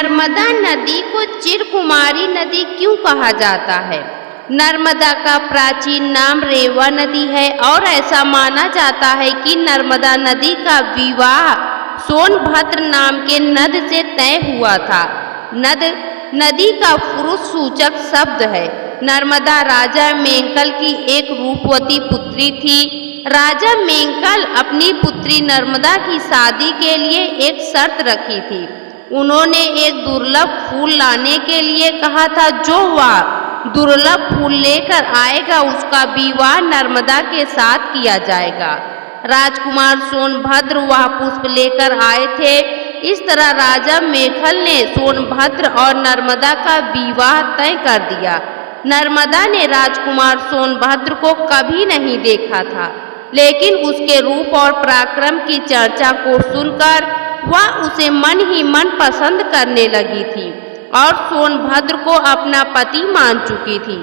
नर्मदा नदी को चिरकुमारी नदी क्यों कहा जाता है? नर्मदा का प्राचीन नाम रेवा नदी है और ऐसा माना जाता है कि नर्मदा नदी का विवाह सोनभद्र नाम के नद से तय हुआ था। नद नदी का पुरुष सूचक शब्द है। नर्मदा राजा मेंकल की एक रूपवती पुत्री थी। राजा मेंकल अपनी पुत्री नर्मदा की शादी के लिए एक शर्त रखी थी। उन्होंने एक दुर्लभ फूल लाने के लिए कहा था। जो वह दुर्लभ फूल लेकर आएगा उसका विवाह नर्मदा के साथ किया जाएगा। राजकुमार सोनभद्र वह पुष्प लेकर आए थे। इस तरह राजा मेंकल ने सोनभद्र और नर्मदा का विवाह तय कर दिया। नर्मदा ने राजकुमार सोनभद्र को कभी नहीं देखा था, लेकिन उसके रूप और पराक्रम की चर्चा को सुनकर वह उसे मन ही मन पसंद करने लगी थी और सोनभद्र को अपना पति मान चुकी थी।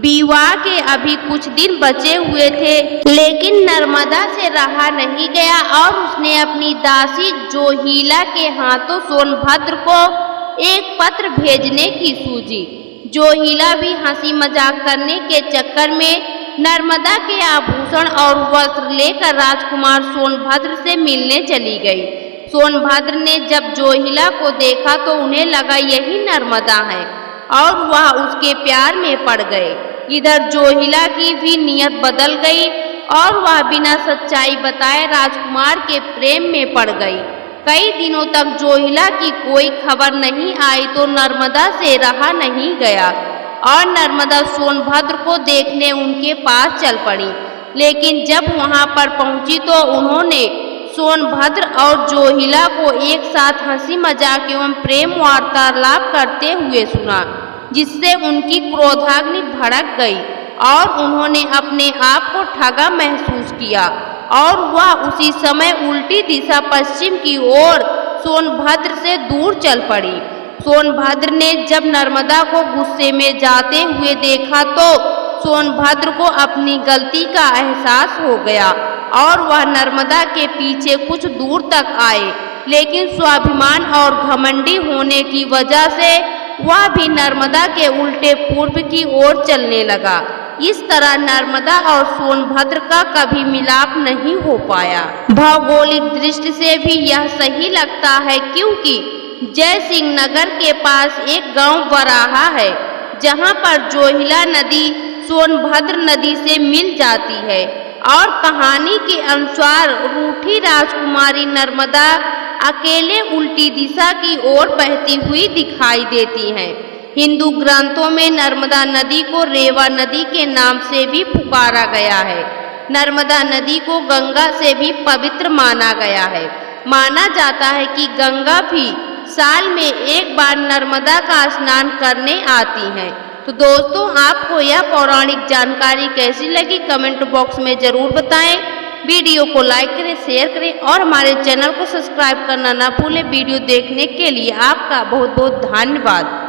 विवाह के अभी कुछ दिन बचे हुए थे, लेकिन नर्मदा से रहा नहीं गया और उसने अपनी दासी जोहिला के हाथों सोनभद्र को एक पत्र भेजने की सूझी। जोहिला भी हंसी मजाक करने के चक्कर में नर्मदा के आभूषण और वस्त्र लेकर राजकुमार सोनभद्र से मिलने चली गई। सोनभद्र ने जब जोहिला को देखा तो उन्हें लगा यही नर्मदा है और वह उसके प्यार में पड़ गए। इधर जोहिला की भी नियत बदल गई और वह बिना सच्चाई बताए राजकुमार के प्रेम में पड़ गई। कई दिनों तक जोहिला की कोई खबर नहीं आई तो नर्मदा से रहा नहीं गया और नर्मदा सोनभद्र को देखने उनके पास चल पड़ी। लेकिन जब वहां पर पहुंची तो उन्होंने सोनभद्र और जोहिला को एक साथ हंसी मजाक एवं प्रेम वार्तालाप करते हुए सुना, जिससे उनकी क्रोधाग्नि भड़क गई और उन्होंने अपने आप को ठगा महसूस किया और वह उसी समय उल्टी दिशा पश्चिम की ओर सोनभद्र से दूर चल पड़ी। सोनभद्र ने जब नर्मदा को गुस्से में जाते हुए देखा तो सोनभद्र को अपनी गलती का एहसास हो गया और वह नर्मदा के पीछे कुछ दूर तक आए, लेकिन स्वाभिमान और घमंडी होने की वजह से वह भी नर्मदा के उल्टे पूर्व की ओर चलने लगा। इस तरह नर्मदा और सोनभद्र का कभी मिलाप नहीं हो पाया। भौगोलिक दृष्टि से भी यह सही लगता है, क्योंकि जयसिंह नगर के पास एक गांव बराहा है, जहां पर जोहिला नदी सोनभद्र नदी से मिल जाती है और कहानी के अनुसार रूठी राजकुमारी नर्मदा अकेले उल्टी दिशा की ओर बहती हुई दिखाई देती हैं। हिंदू ग्रंथों में नर्मदा नदी को रेवा नदी के नाम से भी पुकारा गया है। नर्मदा नदी को गंगा से भी पवित्र माना गया है। माना जाता है कि गंगा भी साल में एक बार नर्मदा का स्नान करने आती हैं। तो दोस्तों, आपको यह पौराणिक जानकारी कैसी लगी कमेंट बॉक्स में ज़रूर बताएं। वीडियो को लाइक करें, शेयर करें और हमारे चैनल को सब्सक्राइब करना ना भूलें। वीडियो देखने के लिए आपका बहुत बहुत धन्यवाद।